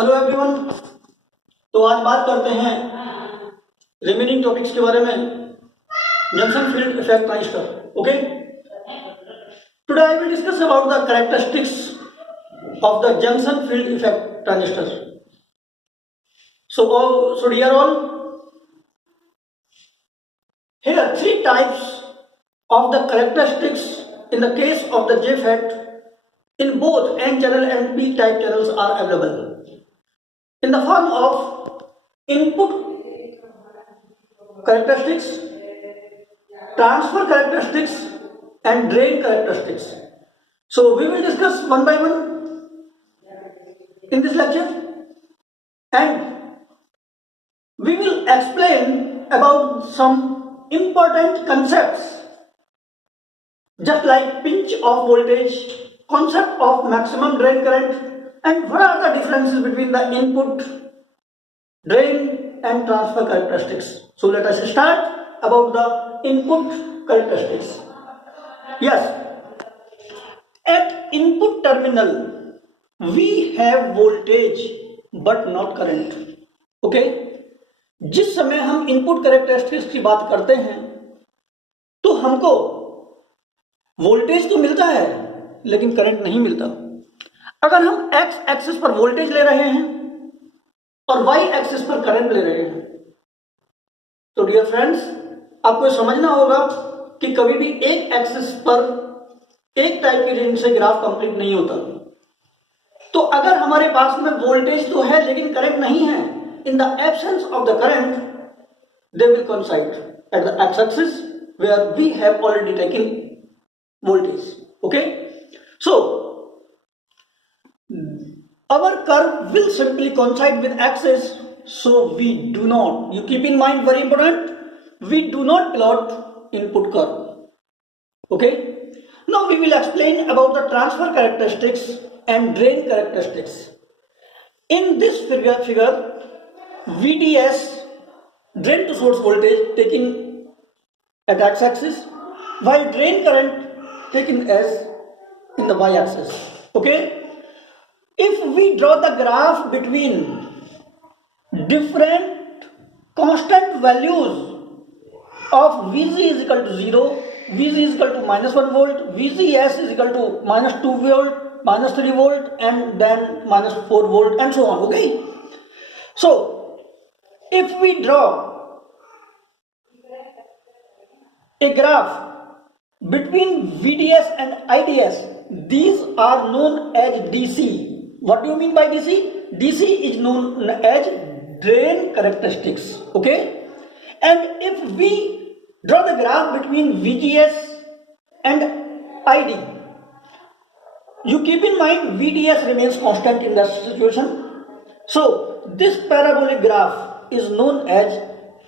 Hello everyone. तो आज बात करते हैं रिमेनिंग टॉपिक्स के बारे में, junction field effect transistor. Okay, today I will discuss about the characteristics of the junction field effect transistor. So dear all, here are three types of the characteristics in the case of the JFET. In both N channel and P type channels are available in the form of input characteristics, transfer characteristics and drain characteristics. So we will discuss one by one in this lecture, and we will explain about some important concepts just like pinch of voltage, concept of maximum drain current, and what are the differences between the input, drain and transfer characteristics. So let us start about the input characteristics. Yes, at input terminal we have voltage but not current. Okay, जिस समय हम input characteristics की बात करते हैं तो हमको voltage तो मिलता है लेकिन करंट नहीं मिलता। अगर हम एक्स एक्सिस पर वोल्टेज ले रहे हैं और वाई एक्सिस पर करंट ले रहे हैं तो डियर फ्रेंड्स, आपको समझना होगा कि कभी भी एक एक्सिस पर एक टाइप की रेंज से ग्राफ कंप्लीट नहीं होता। तो अगर हमारे पास में वोल्टेज तो है लेकिन करंट नहीं है, in the absence of the current they will coincide at the x-axis where we have already taken voltage. Okay, so our curve will simply coincide with axis, so we do not, you keep in mind, very important, we do not plot input curve. Okay, now we will explain about the transfer characteristics and drain characteristics. In this figure VDS, drain to source voltage, taken at x-axis, while drain current taken as in the y-axis. Okay, if we draw the graph between different constant values of Vg is equal to 0, Vg is equal to -1 volt, Vgs is equal to -2 volt, -3 volt, and then -4 volt, and so on. Okay, so if we draw a graph between VDS and IDS, these are known as DC. What do you mean by DC? DC is known as drain characteristics. Okay, and if we draw the graph between VGS and ID, you keep in mind VDS remains constant in that situation. So this parabolic graph is known as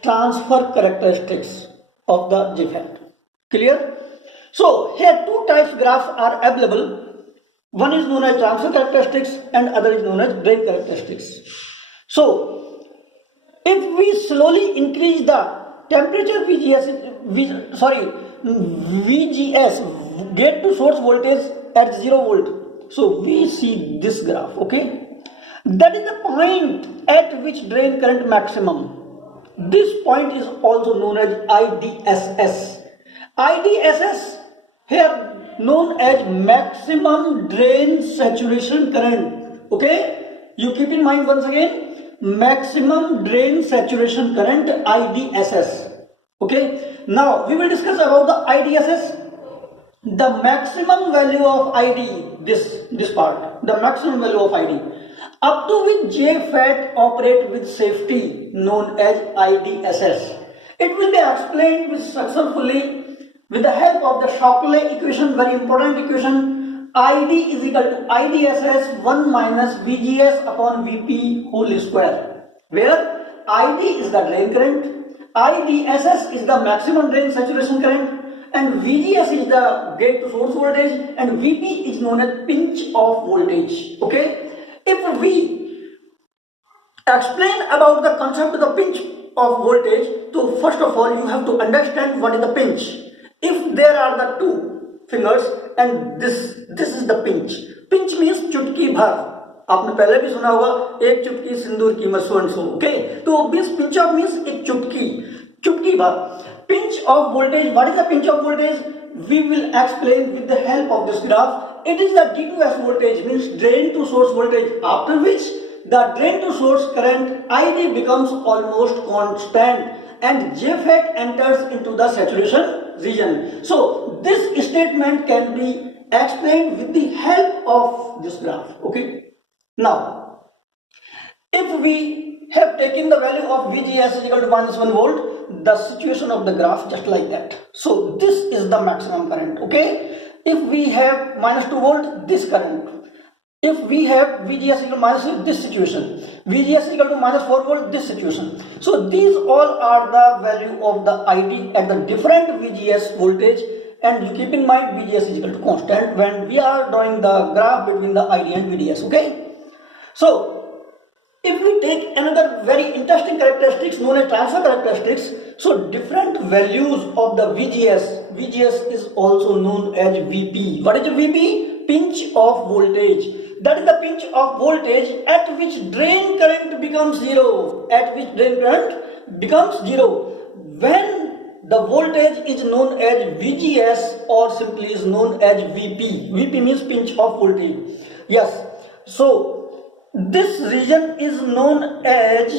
transfer characteristics of the JFET. Clear? So here two types graphs are available. One is known as transfer characteristics and other is known as drain characteristics. So if we slowly increase the temperature VGS, get to source voltage at 0 volt, so we see this graph. Okay, that is the point at which drain current maximum. This point is also known as IDSS. IDSS here known as maximum drain saturation current. Okay, you keep in mind once again, maximum drain saturation current, IDSS. Okay, now we will discuss about the IDSS. The maximum value of ID, this part, the maximum value of ID up to which JFET operate with safety, known as IDSS. It will be explained successfully with the help of the Shockley equation, very important equation. ID is equal to IDSS 1 minus VGS upon VP whole square, where ID is the drain current, IDSS is the maximum drain saturation current, and VGS is the gate to source voltage, and VP is known as pinch of voltage. Okay, if we explain about the concept of the pinch of voltage, so first of all you have to understand what is the pinch. If there are the two fingers and this is the pinch. Pinch means chutki bhar. आपने पहले भी सुना होगा, एक चुटकी सिंदूर की मत सो। Okay, तो पिंच ऑफ मीन्स एक चुटकी भर। Pinch of voltage, what is the pinch of voltage? We will explain with the help of this graph. It is the D2S voltage, means drain to source voltage, after which the drain to source current ID becomes almost constant and JFET enters into the saturation region. So this statement can be explained with the help of this graph. Okay, now if we have taken the value of VGS is equal to -1 volt, the situation of the graph just like that. So this is the maximum current. Okay, if we have -2 volt, this current. If we have VGS equal to minus, this situation. VGS equal to -4 volt, this situation. So these all are the value of the ID at the different VGS voltage, and you keep in mind VGS is equal to constant when we are drawing the graph between the ID and VDS. Okay, so if we take another very interesting characteristics known as transfer characteristics, so different values of the VGS is also known as VP. What is VP? Pinch of voltage. That is the pinch of voltage at which drain current becomes zero. At which drain current becomes zero. When the voltage is known as VGS or simply is known as VP. VP means pinch of voltage. Yes. So this region is known as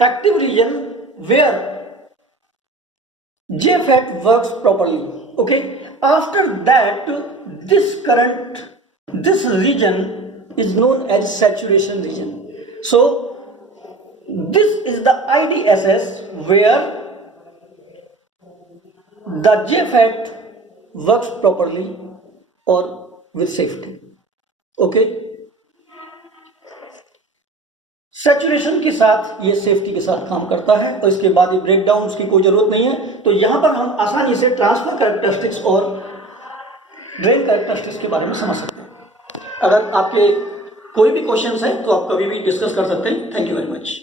active region where JFET works properly. Okay, after that this current, this region is known as saturation region. So this is the IDSS where the JFET works properly or with safety. Okay, saturation के साथ ये safety के साथ काम करता है और इसके बाद ये ब्रेकडाउन की कोई जरूरत नहीं है। तो यहां पर हम आसानी से ट्रांसफर कैरेक्टरिस्टिक्स और ड्रेन कैरेक्टरिस्टिक्स के बारे में समझ सकते हैं। अगर आपके कोई भी क्वेश्चंस हैं तो आप कभी भी डिस्कस कर सकते हैं। Thank you very much.